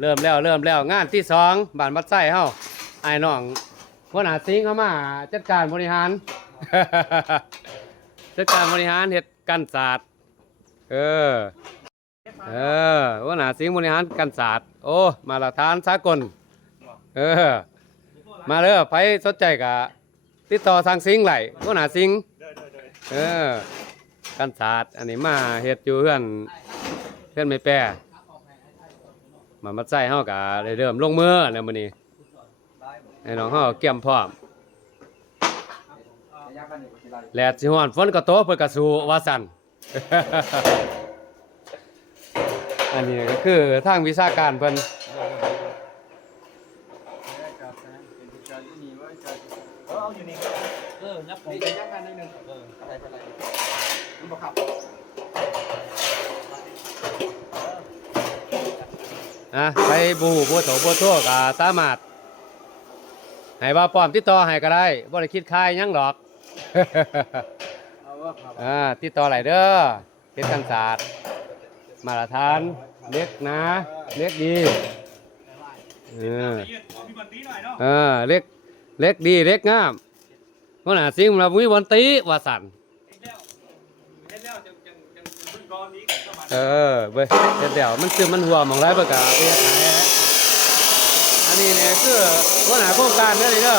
เริ่มแล้วงานที่2บ้านบัดไส้เฮาไอ้น้องหัวหน้าสิงเข้ามาจัดการบริหาร จัดการบริหารเฮ็ดกันศาสตร์เออหัวหน้าสิงบริหารกันศาสตร์โอ้มาตรฐานสากลมาเด้อไผสนใจก็ติดต่อทางสิงไหลหัวหน้าสิงกันศาสตร์อันนี้มาเฮ็ดอยู่เพื่อนไม่แปรมาใส่เฮาก็ได้เริ่มลงมือแล้วมื้อนี้ให้น้องเฮาเกี่ยมพร้อมแลดสิฮ้อนฝนก็ตกเพิ่นก็สู้ว่าซั่น อันนี้ก็คือทางวิชาการเพิ่นนับผมไปย่างกันนิดนึงอะไรมันบอกครับไปบูบัวโถบัวทั่วก็สามารถให้ว่าป้อมติดต่อให้ก็ได้บ่ได้คิดค่ายหยังดอก ติดต่อไหลเด้อเฮ็ดกันศาสตร์มาตรฐานเล็กนะเล็กดีเล็กดีเล็กงามเพราะน่ะสิ่งเรามีวันตีว่าสั่นเว้ยเดี๋ยวมันซึมมันหัวมองไรบ่กะไปหายอันนี้เนี่ยคือหัวหน้าโครงการเด้อนี่เด้อ